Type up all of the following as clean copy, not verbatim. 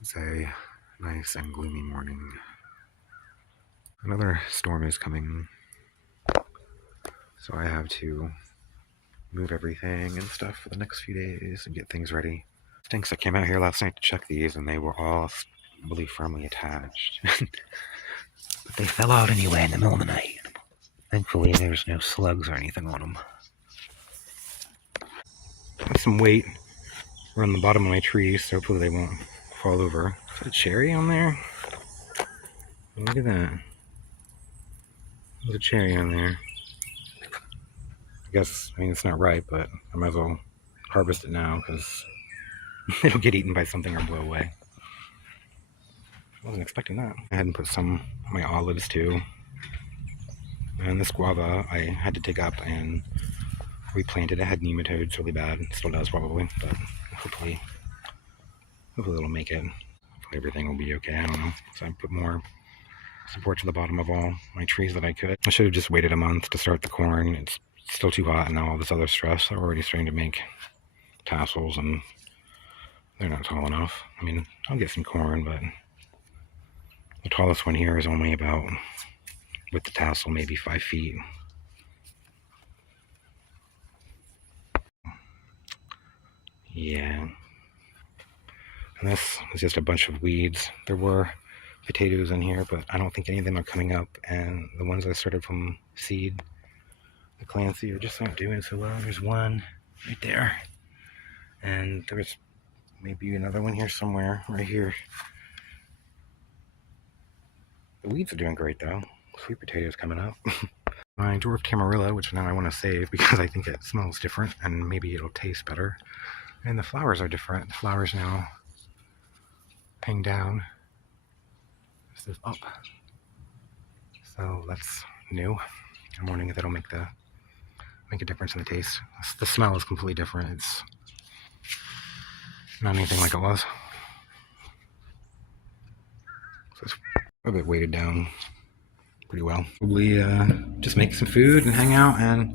It's a nice and gloomy morning. Another storm is coming, so I have to move everything and stuff for the next few days and get things ready. Stinks, I came out here last night to check these and they were all really firmly attached. But they fell out anyway in the middle of the night. Thankfully, there's no slugs or anything on them. There's some weight around the bottom of my trees, so hopefully they won't fall over. Is that a cherry on there? Look at that. There's a cherry on there. I mean, it's not ripe, but I might as well harvest it now because it'll get eaten by something or blow away. I wasn't expecting that. I had to put some of my olives too. And this guava I had to dig up and replant it. It had nematodes really bad. It still does probably, but hopefully it'll make it. Hopefully everything will be okay. I don't know. So I put more support to the bottom of all my trees that I could. I should have just waited a month to start the corn. It's still too hot and all this other stress. They're already starting to make tassels and they're not tall enough. I mean, I'll get some corn, but the tallest one here is only about, with the tassel, maybe 5 feet. Yeah. And this is just a bunch of weeds. There were potatoes in here, but I don't think any of them are coming up. And the ones I started from seed, the Clancy, are just not doing so well. There's one right there. And there's maybe another one here somewhere, right here. The weeds are doing great though. Sweet potatoes coming up. My dwarf tamarillo, which now I want to save because I think it smells different and maybe it'll taste better. And the flowers are different. The flowers now hang down. This is up. So that's new. I'm wondering if that'll make a difference in the taste. The smell is completely different. It's not anything like it was. So it's a bit weighted down pretty well. Probably just make some food and hang out and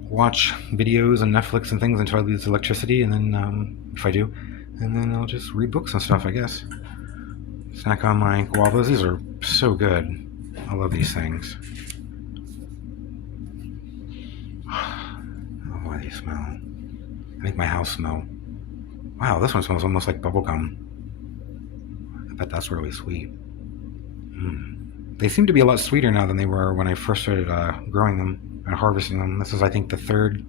watch videos on Netflix and things until I lose electricity, and then if I do, and then I'll just read books and stuff, I guess. Snack on my guavas. These are so good. I love these things. Oh, boy, they smell. Make my house smell. Wow, this one smells almost like bubblegum. I bet that's really sweet. They seem to be a lot sweeter now than they were when I first started growing them and harvesting them. This is, I think, the third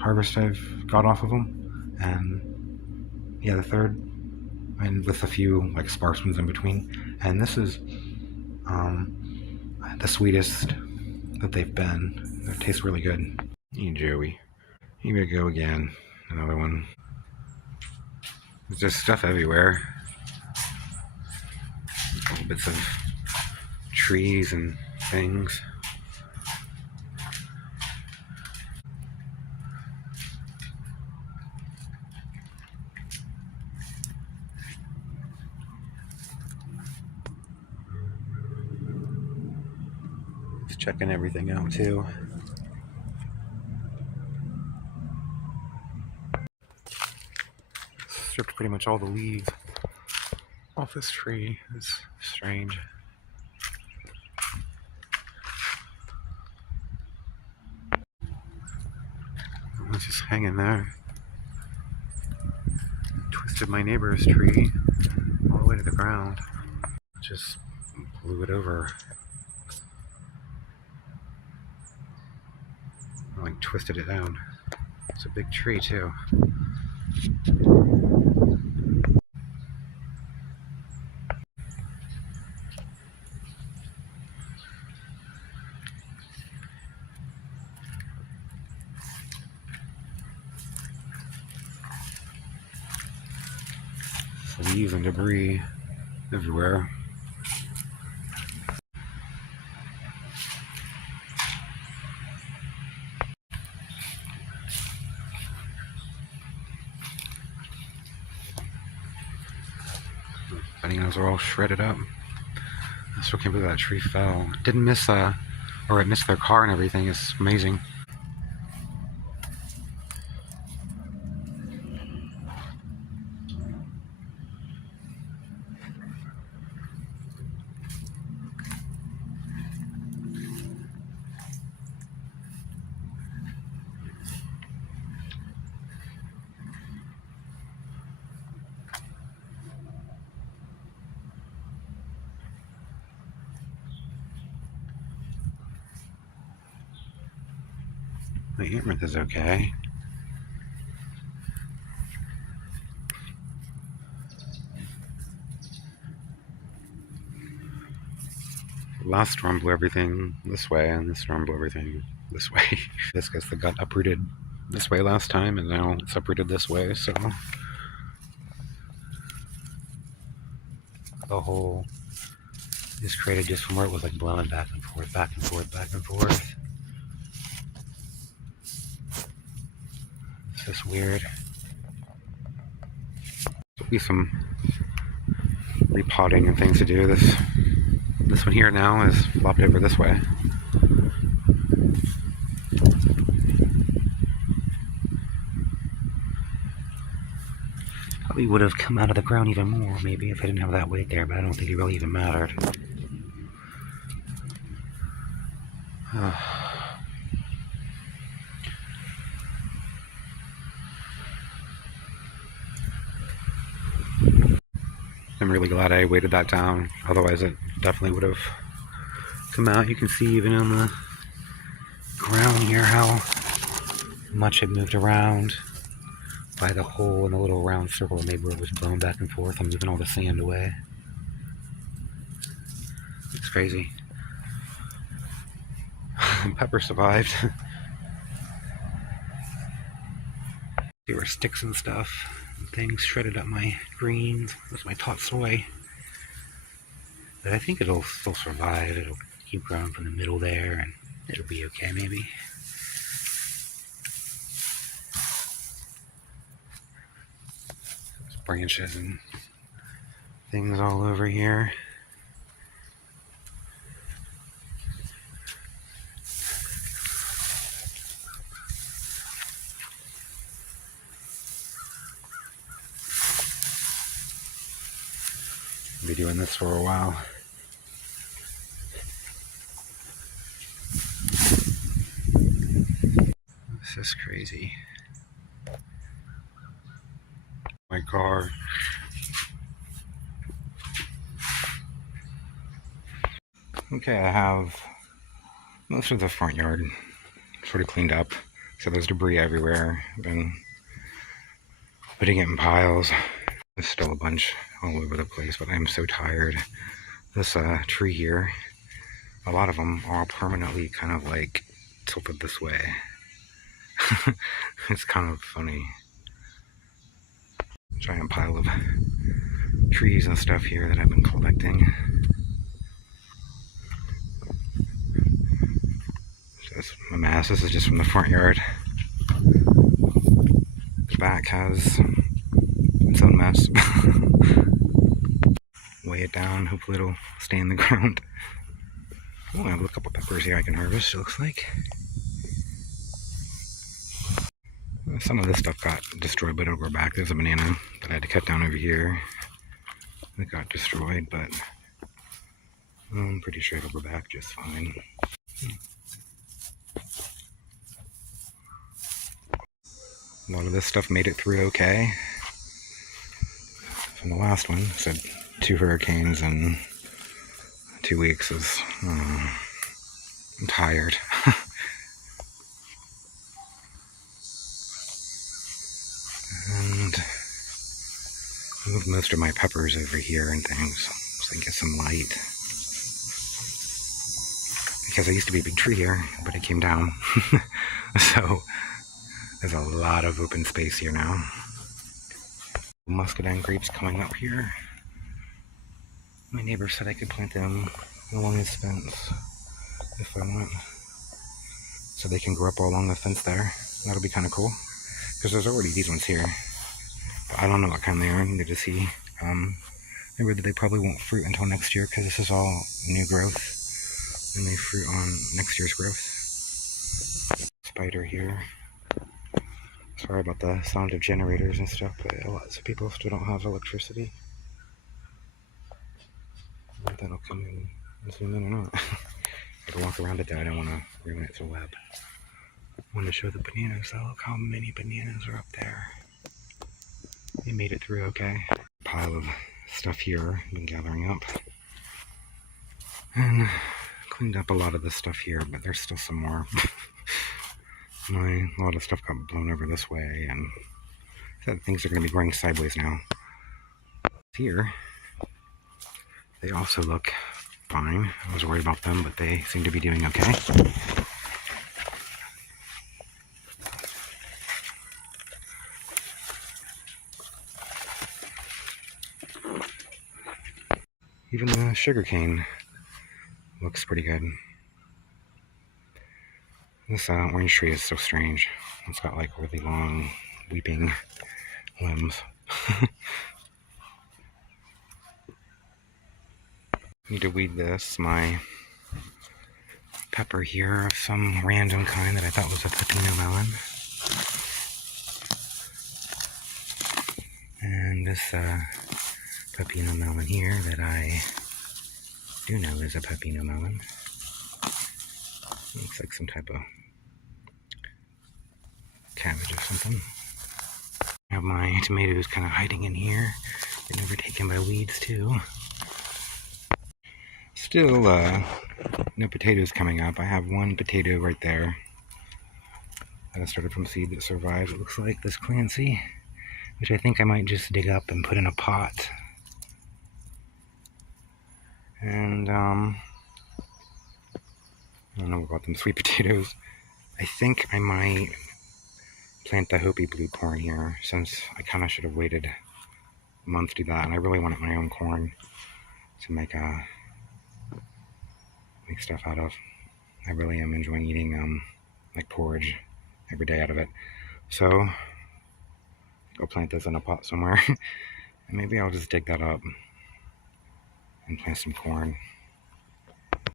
harvest I've got off of them. And yeah, the third, and with a few like sparse ones in between. And this is the sweetest that they've been. It tastes really good. Hey, Joey. Here we go again. Another one. There's just stuff everywhere. Little bits of trees and things. Just checking everything out too. Stripped pretty much all the leaves off this tree. It's strange. It's just hanging there. Twisted my neighbor's tree all the way to the ground. Just blew it over. I like twisted it down. It's a big tree too. Leaves and debris everywhere. Bananas are all shredded up. I still can't believe that tree fell. It didn't miss or it missed their car and everything. It's amazing. My amaranth is okay. Last storm blew everything this way, and this storm blew everything this way. This guy's got uprooted this way last time, and now it's uprooted this way, so the hole is created just from where it was like blowing back and forth, back and forth, back and forth. It's just weird. There'll be some repotting and things to do. This one here now is flopped over this way. Probably would have come out of the ground even more, maybe, if I didn't have that weight there, but I don't think it really even mattered. I'm really glad I weighted that down, otherwise it definitely would have come out. You can see even on the ground here how much it moved around by the hole in the little round circle it made where it was blown back and forth. I'm moving all the sand away. It's crazy. Pepper survived. There were sticks and stuff. Things shredded up my greens. That's my top soy. But I think it'll still survive. It'll keep growing from the middle there, and it'll be okay maybe. There's branches and things all over here. I'll be doing this for a while. This is crazy. My car. Okay, I have most of the front yard sort of cleaned up. So there's debris everywhere. I've been putting it in piles. There's still a bunch all over the place, but I'm so tired. This tree here, a lot of them are permanently kind of like tilted this way. It's kind of funny. Giant pile of trees and stuff here that I've been collecting. Just a mess. This is just from the front yard. The back has its own mess. Weigh it down. Hopefully it'll stay in the ground. Oh, I have a couple peppers here I can harvest, it looks like. Some of this stuff got destroyed, but it'll grow back. There's a banana that I had to cut down over here. It got destroyed, but I'm pretty sure it'll grow back just fine. A lot of this stuff made it through okay. From the last one, I said 2 hurricanes in 2 weeks is, I'm tired. And I moved most of my peppers over here and things so I can get some light. Because I used to be a big tree here, but it came down. So there's a lot of open space here now. Muscadine grapes coming up here. My neighbor said I could plant them along his fence if I want. So they can grow up all along the fence there. That'll be kind of cool. Because there's already these ones here. But I don't know what kind they are. I need to see. Maybe they probably won't fruit until next year because this is all new growth. And they fruit on next year's growth. Spider here. Sorry about the sound of generators and stuff, but lots of people still don't have electricity. I don't know if that'll come in and zoom in or not. I can walk around it though, I don't want to ruin its web. I want to show the bananas though. Look how many bananas are up there. They made it through okay. Pile of stuff here I've been gathering up. And cleaned up a lot of the stuff here, but there's still some more. A lot of stuff got blown over this way, and things are going to be growing sideways now. Here, they also look fine. I was worried about them, but they seem to be doing okay. Even the sugarcane looks pretty good. This orange tree is so strange. It's got like really long, weeping limbs. Need to weed this. My pepper here of some random kind that I thought was a pepino melon. And this pepino melon here that I do know is a pepino melon. Looks like some type of cabbage or something. I have my tomatoes kind of hiding in here. They're never taken by weeds too. Still no potatoes coming up. I have one potato right there that I started from seed that survived. It looks like this Clancy, which I think I might just dig up and put in a pot. And I don't know about them sweet potatoes. I think I might plant the Hopi blue corn here, since I kind of should have waited a month to do that, and I really wanted my own corn to make stuff out of. I really am enjoying eating like porridge every day out of it. So go plant this in a pot somewhere, and maybe I'll just dig that up and plant some corn.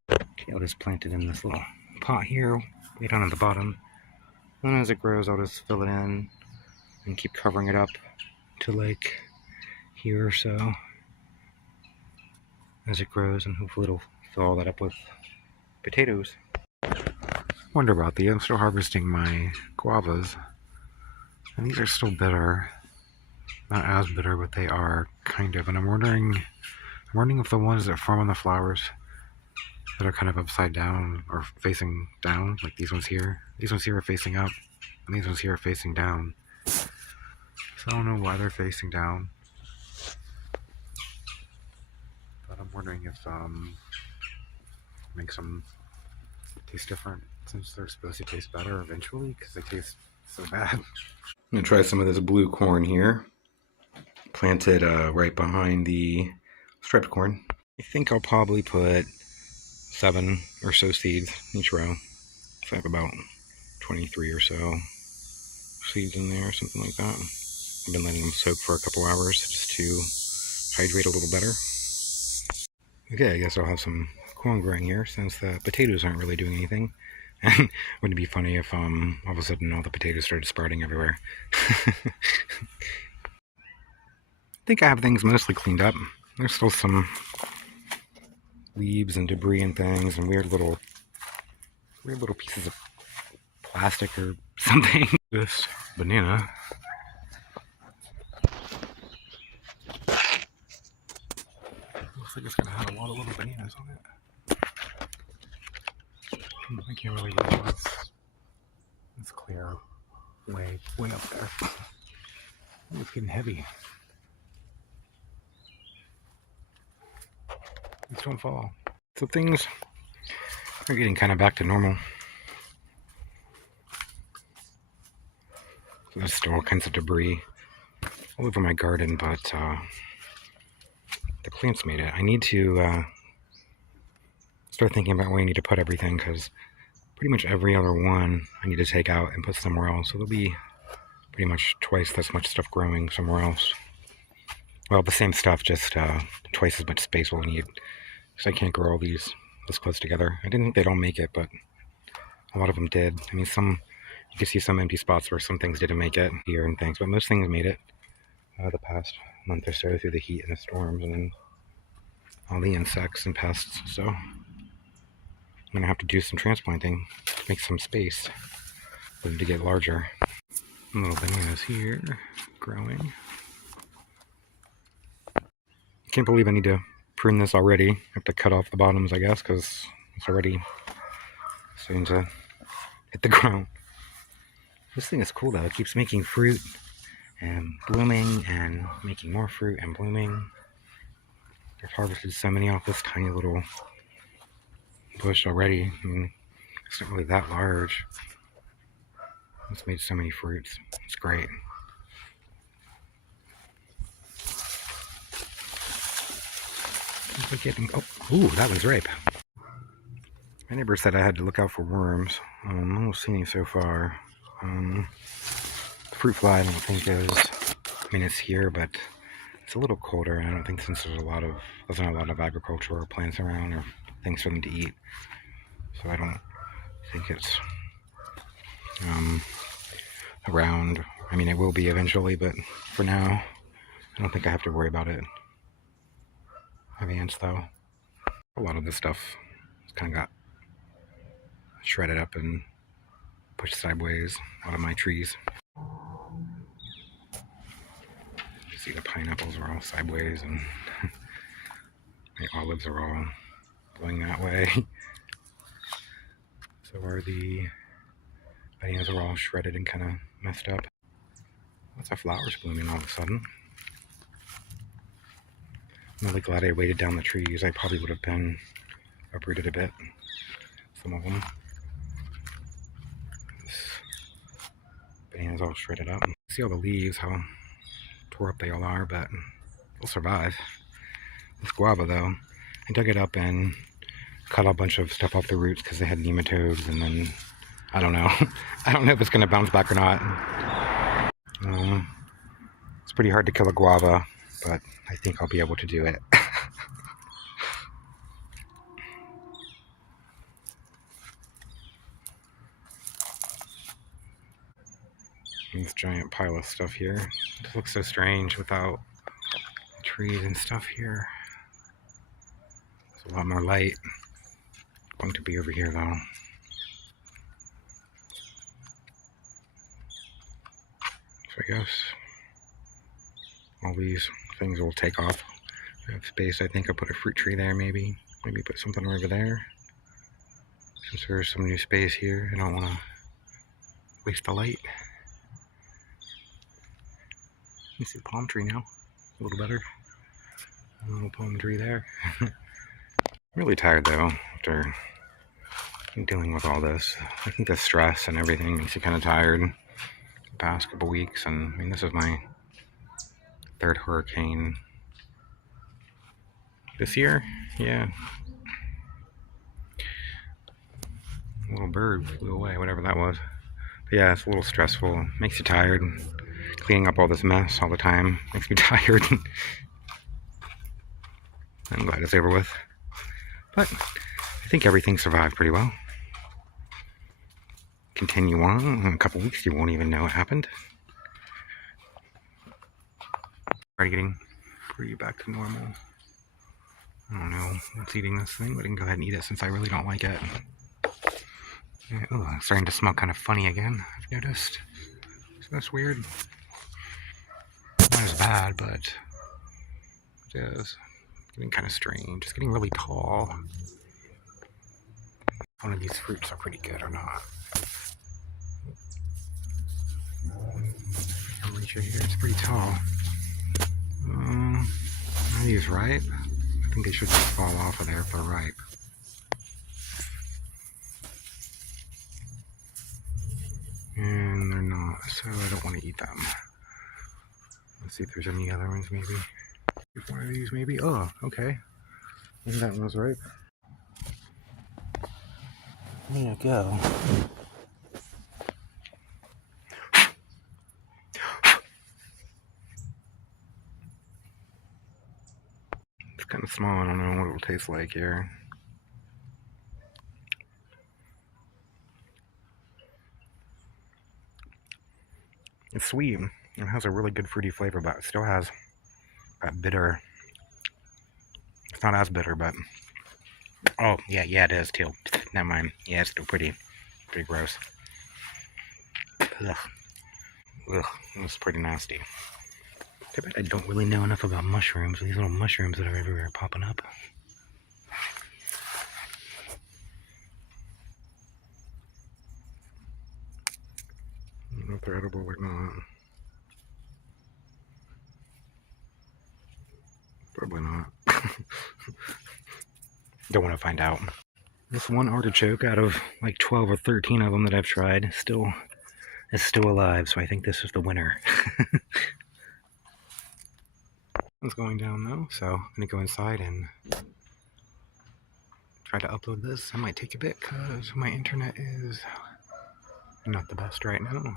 Okay, I'll just plant it in this little pot here, way down at the bottom. And as it grows, I'll just fill it in and keep covering it up to like here or so as it grows, and hopefully it'll fill all that up with potatoes. Wonder about these. I'm still harvesting my guavas, and these are still bitter. Not as bitter, but they are kind of. And I'm wondering if the ones that form on the flowers that are kind of upside down or facing down, like these ones here are facing up, and these ones here are facing down. So I don't know why they're facing down, but I'm wondering if makes them taste different, since they're supposed to taste better eventually because they taste so bad. I'm gonna try some of this blue corn here, planted right behind the striped corn. I think I'll probably put 7 or so seeds in each row. So I have about 23 or so seeds in there, something like that. I've been letting them soak for a couple hours just to hydrate a little better. Okay, I guess I'll have some corn growing here since the potatoes aren't really doing anything. And wouldn't it be funny if all of a sudden all the potatoes started sprouting everywhere? I think I have things mostly cleaned up. There's still some leaves and debris and things and weird little pieces of plastic or something. This banana looks like it's gonna have a lot of little bananas on it. I can't really read it's clear way up there. It's getting heavy. These don't fall. So things are getting kind of back to normal. So there's still all kinds of debris all over my garden, but the plants made it. I need to start thinking about where I need to put everything, because pretty much every other one I need to take out and put somewhere else. So there'll be pretty much twice this much stuff growing somewhere else. Well, the same stuff, just twice as much space we'll need. Because I can't grow all these this close together. I didn't think they'd all make it, but a lot of them did. I mean, you can see some empty spots where some things didn't make it here and things, but most things made it the past month or so through the heat and the storms and then all the insects and pests. So I'm gonna have to do some transplanting to make some space for them to get larger. Little bananas here growing. I can't believe I need to prune this already. I have to cut off the bottoms, I guess, because it's already starting to hit the ground. This thing is cool though. It keeps making fruit and blooming and making more fruit and blooming. I've harvested so many off this tiny little bush already. I mean, it's not really that large. It's made so many fruits. It's great. Oh, ooh, that one's ripe. My neighbor said I had to look out for worms. I don't see any so far. The fruit fly I don't think is, I mean it's here, but it's a little colder, and I don't think since there's not a lot of agricultural plants around or things for them to eat. So I don't think it's around. I mean it will be eventually, but for now, I don't think I have to worry about it. I have ants though. A lot of this stuff kind of got shredded up and pushed sideways out of my trees. You see the pineapples are all sideways and the olives are all going that way. So are the bananas are all shredded and kind of messed up. Lots of flowers blooming all of a sudden. I'm really glad I waited down the trees. I probably would have been uprooted a bit. Some of them. This banana's all shredded up. See all the leaves, how tore up they all are, but they'll survive. This guava though, I dug it up and cut a bunch of stuff off the roots because they had nematodes, and then I don't know. I don't know if it's going to bounce back or not. It's pretty hard to kill a guava, but I think I'll be able to do it. This giant pile of stuff here. It just looks so strange without trees and stuff here. There's a lot more light. Going to be over here though. So I guess all these things will take off. I have space. I think I'll put a fruit tree there maybe. Maybe put something over there. Since there's some new space here, I don't want to waste the light. You see the palm tree now. A little better. A little palm tree there. I'm really tired though after dealing with all this. I think the stress and everything makes you kind of tired the past couple weeks, and I mean this is my third hurricane this year. Yeah. A little bird flew away, whatever that was. But yeah, it's a little stressful. Makes you tired. Cleaning up all this mess all the time makes me tired. I'm glad it's over with. But I think everything survived pretty well. Continue on. In a couple weeks, you won't even know what happened. Already getting pretty back to normal. I don't know what's eating this thing, but I can go ahead and eat it since I really don't like it. Oh, it's starting to smell kind of funny again, I've noticed. So that's weird. Not as bad, but it is getting kind of strange. It's getting really tall. One of these fruits are pretty good or not. I'll reach it here. It's pretty tall. Are these ripe? I think they should just fall off of there if they're ripe. And they're not, so I don't want to eat them. Let's see if there's any other ones maybe. One of these maybe. Oh, okay. I think that one was ripe. There you go. It's kind of small. I don't know what it will taste like here. It's sweet. It has a really good fruity flavor, but it still has that bitter. It's not as bitter, but oh yeah, it is too. Never mind. Yeah, it's still pretty gross. Ugh, it's pretty nasty. Too bad I don't really know enough about mushrooms. These little mushrooms that are everywhere popping up. if they're edible or not. Probably not. Don't want to find out. This one artichoke out of like 12 or 13 of them that I've tried is still alive, so I think this is the winner. It's going down though, so I'm gonna go inside and try to upload this. I might take a bit because my internet is not the best right now.